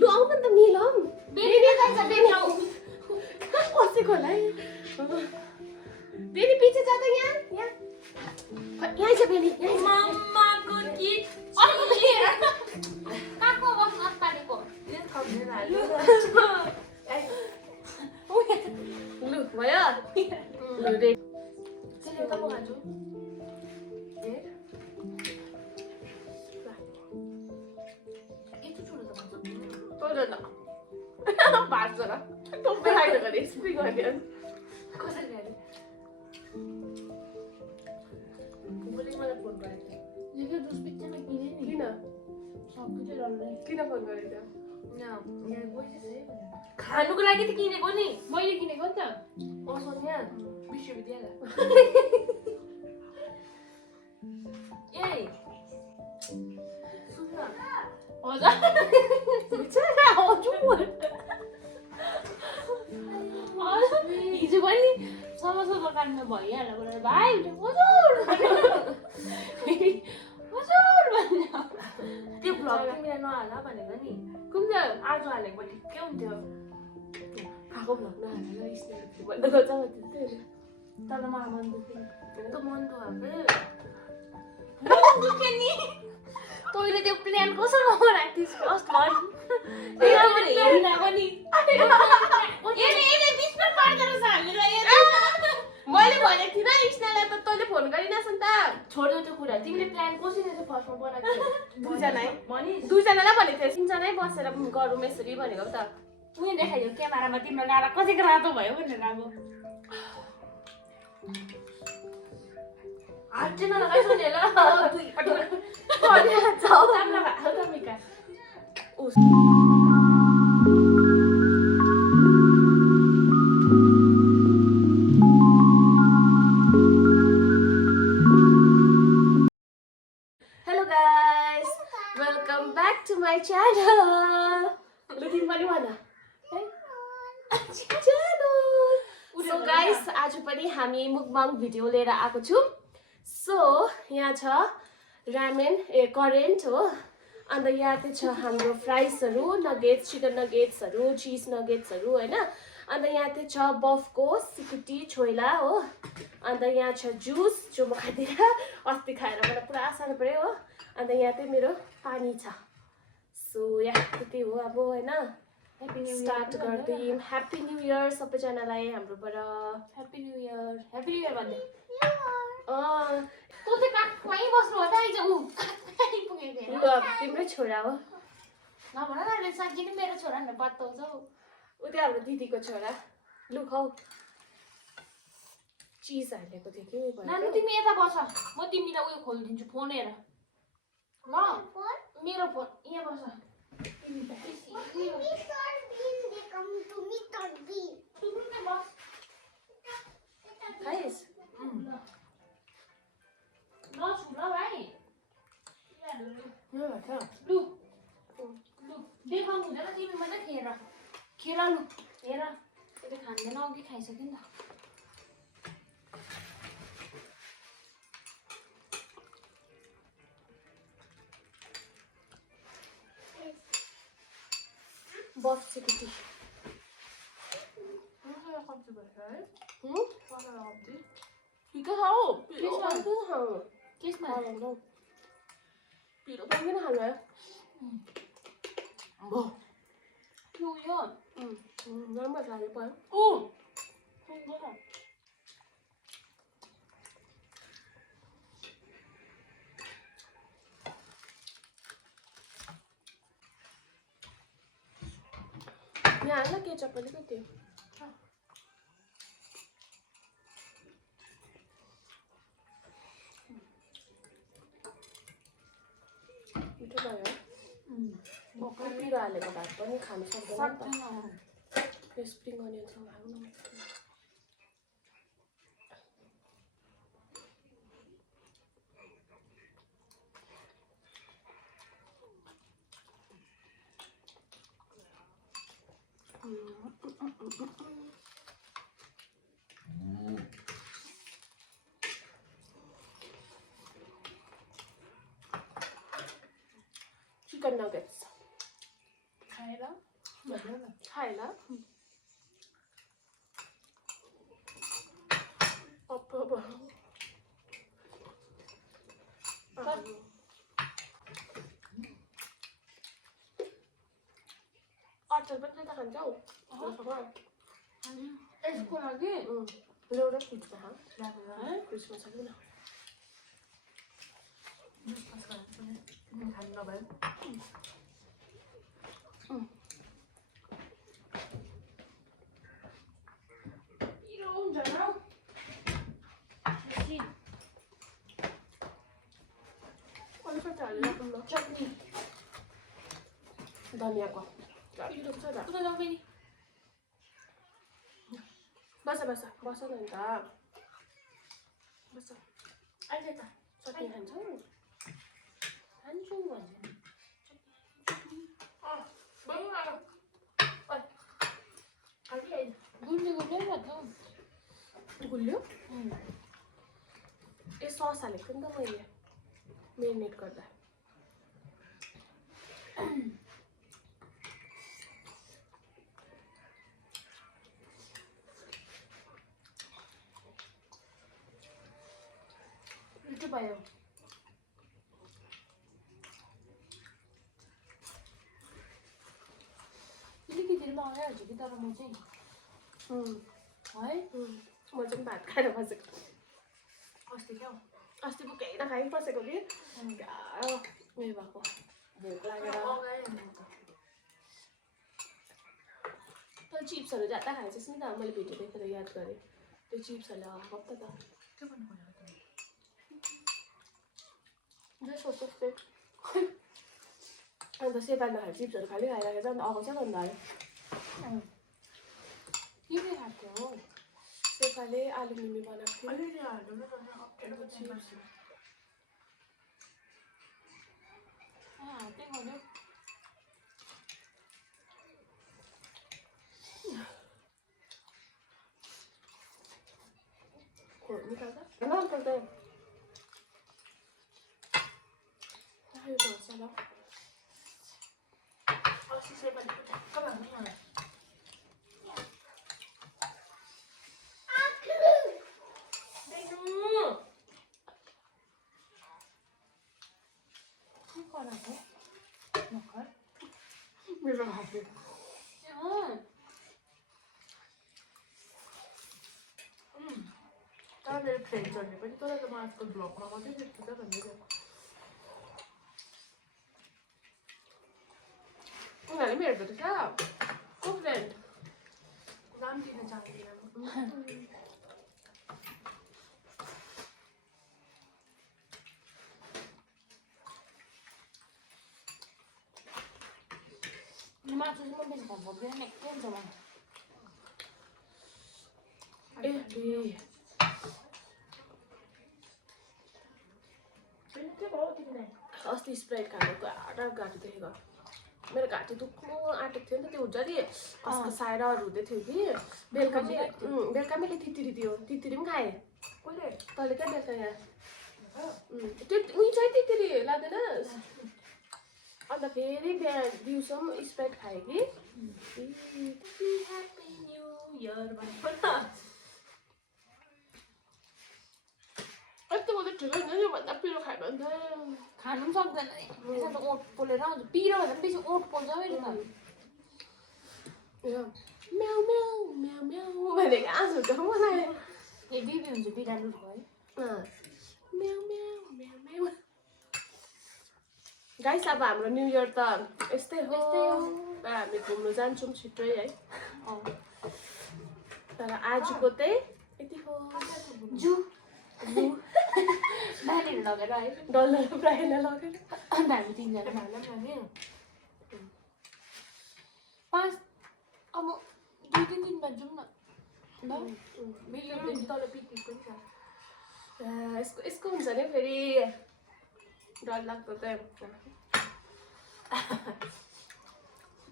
लु आउन त मिलौँ बेनी जान्छ बेनी आऊ बसेको होला है बेनी पछि जा त यहाँ यहाँ छ बेनी मम्माको किट काको बस्न अस्तालेको लु भयो लु रे त्यसले त मगाछु तोरो न बाँच्छ र टोप्पै खाइदियो भने स्प्रिङ अनियन कसरी ल्यायो बुबुले मलाई फोन गरेको थियो यो दुस पिक्चरमा किने नि किन सबैले डल्लै किन फोन गरेको थियो यहाँ गइसक्यो है खानुको लागि त किनेको नि मैले किनेको नि त सोनिया विश्वविद्यालय ए हजुर बिचरा हजुर हिजो पनि समोसा दोकानमा भइहाल्यो भनेर भाइ हजुर हजुर भन्छ त्यो भ्लग तिमीलाई नहाल भनेको नि कुन चाहिँ आज हालेको ठिकै हुन्थ्यो खाएको भ्लग नहालेर स्नेक भन्दा गर्छ भन्थ्यो तर मलाई मन दुख्यो त मन दुखाएको मन दुख्यो नि तैँले त्यो प्लान कसरी बनाएको थिइस् फर्स्ट भन् हेरिरहेको नि बिचमा पार्दैन छ हामीलाई मैले भनेको थिइनँ स्नेकलाई त तैँले फोन गरिनस् नि त छोड्यो त्यो कुरा तिमीले प्लान कसरी चाहिँ फर्स्टमा बनाएको दुईजना भनिस् दुईजनालाई भनेको थियो तिनजनै बसेर गरौँ यसरी भनेको त उयो देखाइदियो क्यामेरामा तिम्रो गाडा कतिको रातो भयो भनेर अब हात चाहिँ नलगाइसो नि ल Hello guys, welcome back to my channel. Lutin pani mana? Channel. So guys, आज पनि हामी मुकबाङ भिडियो लिएर आएको छौँ. So यहाँ छ रामेन करेन्ट हो अन्त यहाँ चाहिँ छ हाम्रो फ्राइसहरू नगेट्स चिकन नगेट्सहरू चिज नगेट्सहरू हैन अन्त यहाँ चाहिँ छ बफको सिकुटी छोइला हो अन्त यहाँ छ जुस जो म खाइदिएर अस्ति खाएर मलाई पुरा साह्रो पर्यो हो अन्त यहाँ चाहिँ मेरो पानी छ सो यहाँ त्यति हो अब हैन स्टार्ट गर्दियौँ ह्याप्पी न्यू इयर सबैजनालाई हाम्रोबाट ह्याप्पी न्यू इयर भन्दै तँ चाहिँ काखमै बस्नु हो त आइज ऊ पुगेको ल तिम्रै छोरा हो नभन न साँच्ची नै मेरो छोरा भनेर पत्ताउँछ हौ ऊ त्यो हाम्रो दिदीको छोरा लु खाऊ चिज हालेको थियो कि नानु तिमी यता बस म तिमीलाई उयो खोलिदिन्छु फोन हेर ल मेरो फोन यहाँ बस खाइस् नछु ल भाइ लु लु देखाउनु हुँदैन तिमी मात्रै खेर लु हेर यसले खाँदैन अघि खाइसक्यो नि त बफ सिकुटी मसला कम्ती भएछ है मसला कम्ती ठिकै खाऊ पिरो किन खाऊ केसमा पिरो पनि किन खानु है त्यो उयो राम्रो लाग्यो भयो यहाँ हाल्न केचप अलिकति मिठो भयो भर्खर पिरो हालेको भात पनि खानु सक्दैन नि त त्यो स्प्रिङ अनियनसँग हाल्नु chicken nuggets. खाएर खाएर खाएँ ल अब अचार पनि त खान्छौ यसको लागि एउटा फ्रिजमा फ्रिजमा छ किन खानु नभए पिरो हुन्छ न अलिकति हालेर राखौँ न चटनी धनियाँको पिरो छ त उता जाऊ फेरि बस बस बस न अन्त बस अहिले त चटनी खान्छौ खान्छु भन्छ गुल्ली गुल्लै भन्छ गुल्यो ए सस हालेको नि त मैले मेरिनेट गर्दा मिठो भयो अलिकति लगाइहाल्छु कि तर म चाहिँ है म चाहिँ भात खाएर बसेको अस्ति क्या अस्ति भोकै नखाइबसेको कि उयो भएको भोक लागेर तर चिप्सहरू ज्यादा खाएछस् नि त मैले भिडियो देखेर याद गरेँ त्यो चिप्सहरूले हप्ता त के भन्नु पर्यो जे सोच्नुहोस् त्यही अन्त सेपान नखाएर चिप्सहरू खालि खाइरहेको छ अन्त आउँछ भन्दा आयो के खाएको हो सेपाले आलु मिमी बनाएको थियो अलिअलि हाल्नु न चिप्स हातै गऱ्यो निकाल्दा न अन्त त यो भन्छ ल अस्ति सेपालीको ठ्याक्क भन्नु मलाई मेरो हातले तर मेरो फ्रेन्ड्सहरूले पनि तर त म आजकल भ्लगमा मात्रै देख्छु त भन्दै उनीहरूले पनि हेर्दो रहेछ को फ्रेन्ड नाम दिन चाहदिनँ मासु चाहिँ म बेसी खानु सक्दैन के हुन्छ मलाई अस्ति स्प्राइट खानु गाह्रो घाँटी देखेको मेरो घाँटी दुख्नु आँटेको थियो नि त त्यो हुन्छ नि कसको सायरहरू हुँदै थियो कि बेलुका मैले तितिरी दियो तितिरी पनि खाएँ कसले तैँले क्या बेलुका यहाँ त्यो उयो चाहिँ तितिरी लाँदैनस् अन्त फेरि बिहान दिउँसो पनि स्प्राइट खाएँ कि ह्याप्पी न्यू इयर भन्नु यस्तो मात्रै ठिकै हुन्छ नि भन्दा पिरो खायो भने त खानु पनि सक्दैन यसमा त ओठ पोलेर आउँछ पिरो भन्दा पनि बेसी ओठ पोल्छ फेरि त म्याउ म्याउ म्याउ म्याउ भनेको आँसु हुन्छ मलाई ए बिबी हुन्छ बिरालोको है म्याउ म्याउ म्याउ म्याउ गाइस अब हाम्रो न्यु इयर त यस्तै हो हामी घुम्नु जान्छौँ छिट्टै है तर आजको चाहिँ यति हो जू नानीहरू लगेर है डल्लर प्रायलाई लगेर अन्त हामी तिनजना खाना खाने 5 अब 2-3 दिनमा जाउँ न ल तल पिकनिक पनि छ यसको हुन्छ नि फेरि डर लाग्दो चाहिँ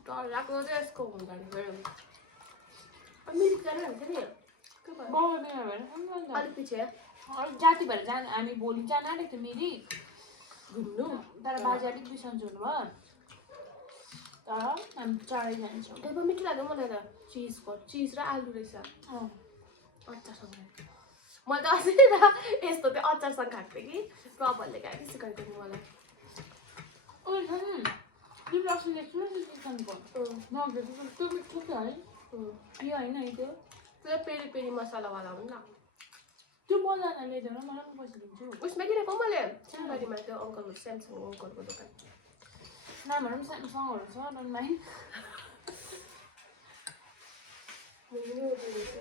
डर लाग्दो चाहिँ यसको हुन्छ नि फेरि मिरिक जानु हुन्छ नि अलिक पछि जाति भएर हामी भोलि जान आँटेको थियो मिरिक घुम्नु तर बाजे अलिक बिसन्चो हुनुभयो तर हामी चाँडै जान्छौँ। अब मिठो लाग्यो मलाई त चिज र आलु रहेछ अचारसँग मैले त अझै त यस्तो चाहिँ अचारसँग खाएको थिएँ कि प्रबलले खाएको सिकाएको थियो मलाई उयो छ नि तिम्रो अस्ति लेख्छु न चिकनको नभेटेको त्यो मिठो थियो है यो होइन है त्यो पेरी पेरी मसलावाला हो नि त त्यो बजारमा ल्याइदेऊ न मलाई पनि पैसा दिन्छु उसमा किनेको मैले सिलगढीमा त्यो अङ्कलको स्यामसङ अङ्कलको दोकान नामहरू पनि स्यामसङहरू छ डोन्ट माइन्ड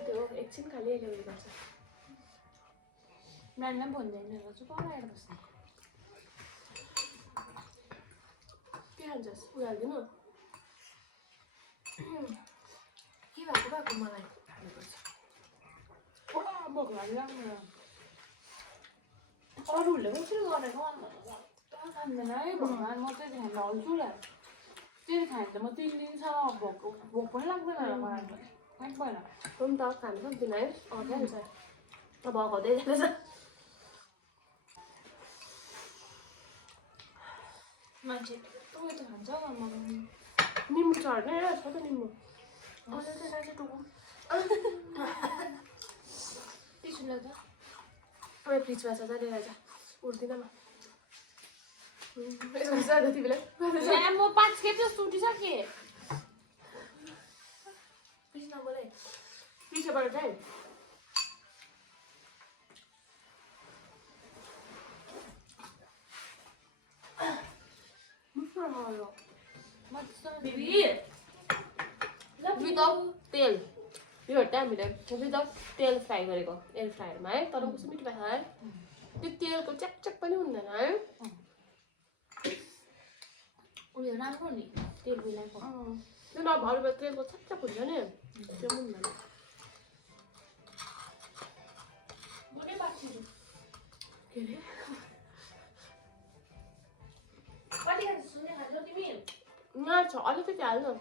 त्यो एकछिन खालि यसले उयो गर्छ ब्रान्डलाई पनि भन्दैन चुप आएर बस्नु के खान्छस् उयो हालिदिनु के भएको मलाई खानुपर्छ भोक लाग्यो अरूहरूले कसरी गरेको खाँदैन है भगवान् म चाहिँ खान हाल्छु ल त्यसले खायो भने त म 3 दिनसम्म भोक पनि लाग्दैन मलाई भएन हो नि त खानु सक्दिनँ है खाइहाल्छ अब हगाउँदै जाँदैछ मान्छे उयो त खान्छ निम्बु चढ्ने छ त निम्बु अहिले त खान्छ टुकु टिसुलाई त अब फ्रिजमा छ लिएर आइज उठ्दिनँ म तिमीलाई म 5 खेप जस्तो उठिसकेँ पिछ्न बोले पिछेबाट चाहिँ विदाउट तेल यो चाहिँ हामीले विदाउट तेल फ्राई गरेको एयर फ्रायरमा है तर कस्तो मिठो भएको है त्यो तेलको च्याकच्याक पनि हुँदैन है उयो राम्रो नि तेल मिलाएको त्यो नभएर तेलको च्याकच्याक हुन्छ नि त्यो पनि हुँदैन के अरे कति खान्छौ सुने खान्छौ तिमी यहाँ छ अलिकति हाल्नु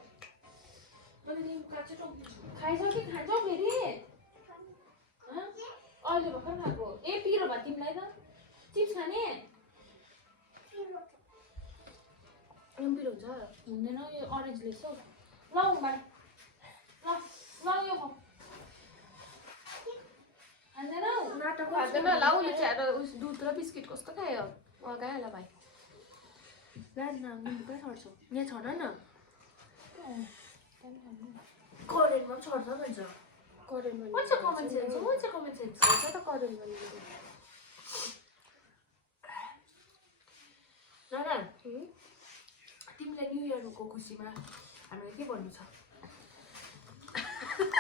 मैले निम्बु काट्छु टोक्छु खाइसक्यो खान्छौ फेरि अहिले भर्खर खाएको ए पिरो भयो तिमीलाई त चिप्स खाने पिरो हुन्छ हुँदैन यो अरेन्ज लेख्छ ल भाइ ल यो खाऊ खाँदैनौ नाटक खाँदैन लाउले चाहिँ उस दुध र बिस्किट कस्तो खायो अगाइहाल भाइ राजमा निम्बु कहाँ छर्छौ यहाँ छर्न न करेन्टमा पनि छर्छ भन्छ करेन्टमा What's your common sense? What's your common sense? छ त करेन्टमा नाना तिमीलाई न्यू इयरको खुसीमा हामीले के भन्नु छ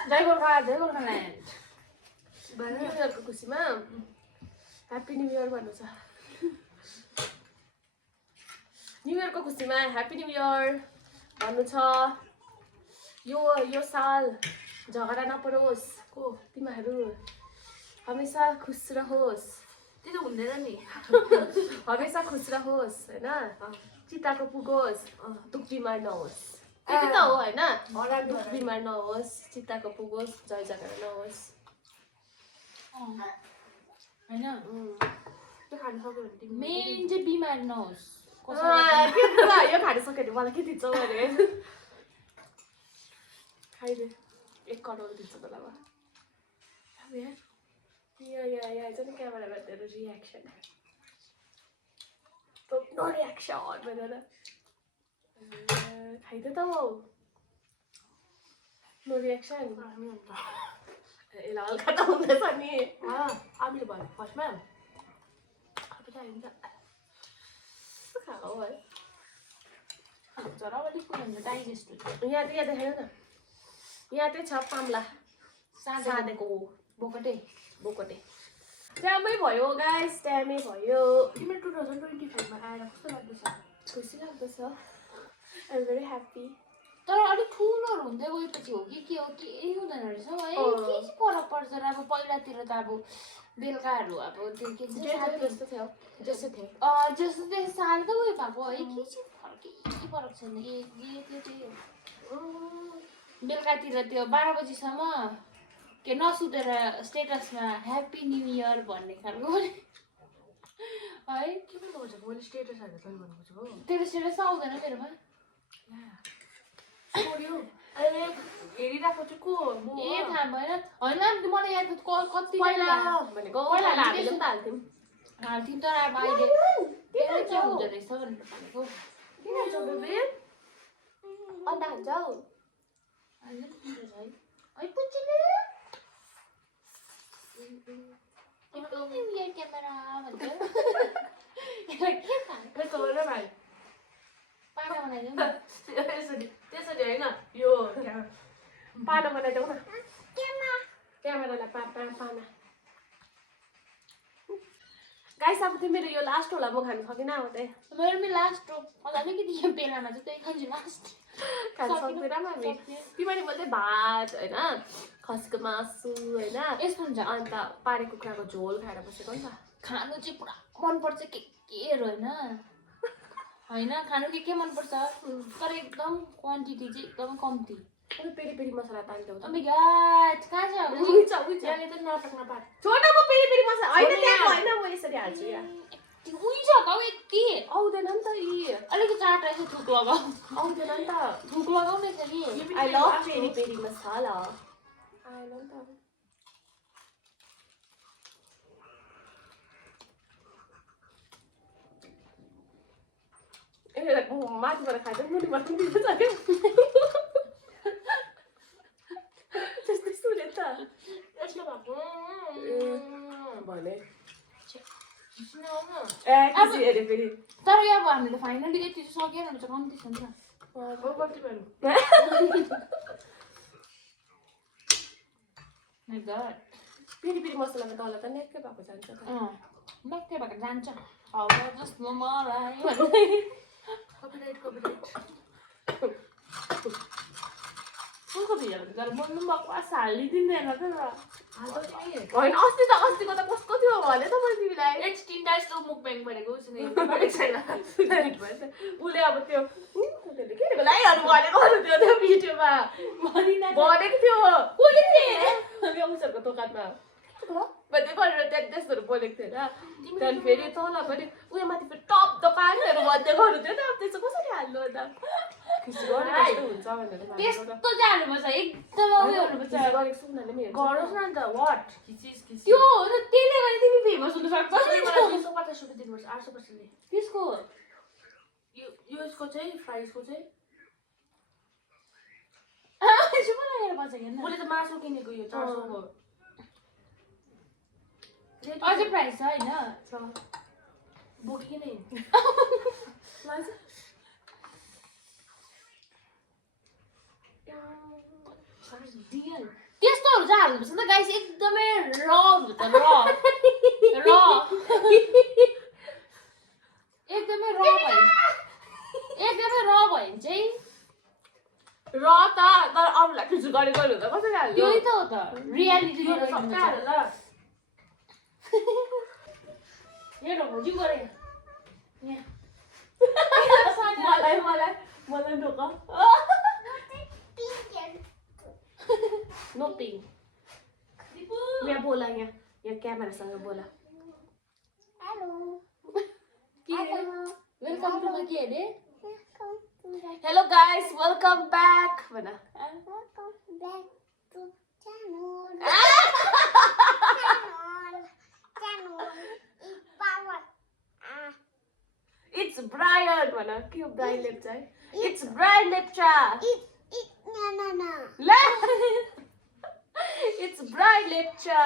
जय गोर्खाल्यान्ड न्यू इयरको खुसीमा ह्याप्पी न्यू इयर भन्नु छ न्यू इयरको खुसीमा ह्याप्पी न्यू इयर भन्नु छ यो साल झगडा नपरोस् को तिमीहरू हमेसा खुस रहोस् त्यो त हुँदैन नि हमेसा खुस रहोस् हैन चिताको पुगोस् दुख बिमार नहोस् त्यति त हो हैन दुख बिमार नहोस् चिताको पुगोस् जय जगरा नहोस् हैन त्यो खान सक्यो भने तिमी मेन चाहिँ बिमार नहोस् के त यो खान सक्यो भने मलाई के दिन्छौ अरे खाइदे 1 करोड दिन्छ तँलाई म अब या चाहिँ क्यामेरामा तेरो रियाक्सन तो नो रियाक्सन भनेर खाइदे त हो नो रियाक्सन यसलाई हल्का त हुँदैछ नि आमिर भयो फर्स्टमा अब चाहिँ हुन्छ खाऊ है जरा अलिक कुन हुन्छ डाइजेस्ट हुन्छ यहाँ देखायो न यहाँ चाहिँ छ पाम्ला साँधेको बोकटे टाइमै भयो गाइस टाइमै भयो तिम्रो 2025 मा आएर कस्तो लाग्दैछ खुसी लाग्दैछ आइ एम भेरी ह्याप्पी तर अलिक ठुलोहरू हुँदै गएपछि हो कि के हो केही हुँदैन रहेछ है के चाहिँ फरक पर्छ र अब पहिलातिर त अब बेलुकाहरू अब त्यो के भन्छ जस्तो थियो जस्तो त्यो साल त उयो भएको है के चाहिँ फरक छैन त्यो चाहिँ बेलुकातिर त्यो 12 बजीसम्म के नसुतेर स्टेटसमा ह्याप्पी न्यू इयर भन्ने खालको है के भन्नु खोजेको मैले स्टेटस हालेर तैँले भन्नु खोजेको तेरो स्टेटस आउँदैन मेरोमा छोड्यो अहिले हेरिरहेको छु को म ए थाहा भएन होइन मलाई याद कति पहिला भनेको पहिला हामीले पनि त हाल्थ्यौँ हाल्थ्यौँ तर अब अहिले के हुँदो रहेछ भनेर भनेको किन छ बेबी अन्डा खान्छौ है पुच्चिले यो क्यामेरा भन्छ के थाहा यसो गरेर भाइ पाना बनाइदिउँ न त्यसरी होइन यो पाना बनाइदेऊ न क्यामेरालाई पाना गाइस अब चाहिँ मेरो यो लास्ट होला म खानु सकिनँ अब चाहिँ मेरो पनि लास्ट हो अलिकति यो बेलामा चाहिँ त्यही खान्छु लास्ट खानु सक्दैन हामी तिमीले बोल्दै भात होइन खसीको मासु होइन यस्तो हुन्छ अन्त पारे कुखुराको झोल खाएर बसेको नि त खानु चाहिँ पुरा मनपर्छ केहरू होइन खानु के मनपर्छ तर एकदम क्वान्टिटी चाहिँ एकदम कम्ती पेरी पेरी मसला तालिदेऊ अबे गाइस कहाँ छ यहाँले त नाटक नपार छोड म पेरी पेरी मसला होइन त्यहाँ होइन म यसरी हाल्छु यहाँ उही छ त यति आउँदैन नि त यी अलिकति चाटा यसो थुक लगाऊ आउँदैन नि त थुक लगाउने छ नि आई लभ पेरी पेरी मसला आएन नि त माथिबाट खाँदा मुनिबाट पनि दिन्छ क्या त्यस्तै सुने त यस्तो भएको भने अब हेऱ्यो फेरि तर अब हामीले फाइनली यति चाहिँ सकेन भने चाहिँ कम्ती छ नि त फेरि फेरि मसलाको तल त नेक्कै भएको जान्छ त ब्याक्टे भएको जान्छ अब जस्तो मलाई कपिराइट फुलको भिडियोहरू गरेर बोल्नु पनि भएको आशा हालिदिँदैन त होइन अस्तिको त कसको थियो भने त मैले तिमीलाई एकछिन टाइसको मुकब्याङ भनेको छैन उसले अब त्यो के लाइहरू भनेको थियो त्यो भिडियोमा भनेको थियो कसले उसहरूको दोकानमा भन्दै गरेर त्यहाँ त्यस्तोहरू बोलेको थियो होइन त्यहाँदेखि फेरि तल पनि उयो माथि फेरि टप दोकानहरू भन्दै गर्नु थियो नि अब त्यसो कसरी हाल्नु अन्त खिसी गरेर हुन्छ भनेर त्यस्तो चाहिँ हाल्नुपर्छ एकदम उयो हुनुपर्छ गरेको छु उनीहरूले पनि गरोस् न त वाट खिचिस त्यो त्यसले गर्दा तिमी फेमस हुन सक्छौ 250 रुपियाँ दिनुपर्छ 800%ले त्यसको यसको चाहिँ प्राइसको चाहिँ सुमा लागेर बन्छ हेर्न मैले त मासु किनेको यो 400 को अझै प्राइस छ होइन बोकी नै त्यस्तोहरू चाहिँ हाल्नुपर्छ नि त गाइस एकदमै र हुन्छ र एकदमै र भयो एकदमै र भयो भने चाहिँ र त तर अरूलाई खिचु गरेको हुन्छ कसरी हाल्नु त्यही त हो त रियालिटी हेर भोजि गरे मलाई ढोक नोटिङ यहाँ बोला यहाँ क्यामेरासँग बोला वेलकम टु के अरे हेलो गाइस वेलकम ब्याक भन It's Brian भन के हो Brian लेप्चा है It's Brian Lepcha It's Brian Lepcha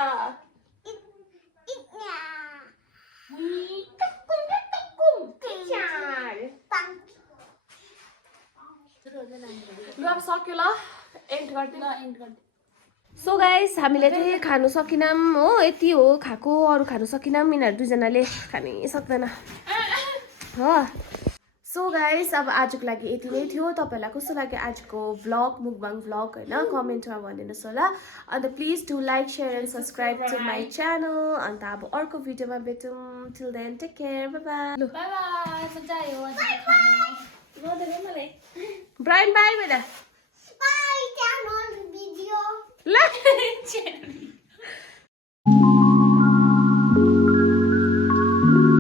ल अब सक्यो ल एन्ड गर्दिन सो गाइस हामीले चाहिँ खानु सकिनौँ हो यति हो खाएको अरू खानु सकिनौँ यिनीहरू दुईजनाले खानै सक्दैन हो सो गाइस अब आजको लागि यति नै थियो तपाईहरुलाई कस्तो लाग्यो आजको भ्लग मुकबाङ भ्लग हैन कमेन्टमा भनिदिनुस् होला अन्त please do like share and subscribe to my channel अन्त अब अर्को भिडियोमा भेटौँ till then take care bye bye bye मजा आयो आजको खानु नदेऊ मलाई ब्रायन बाइ बेटा Bye, channel video. ल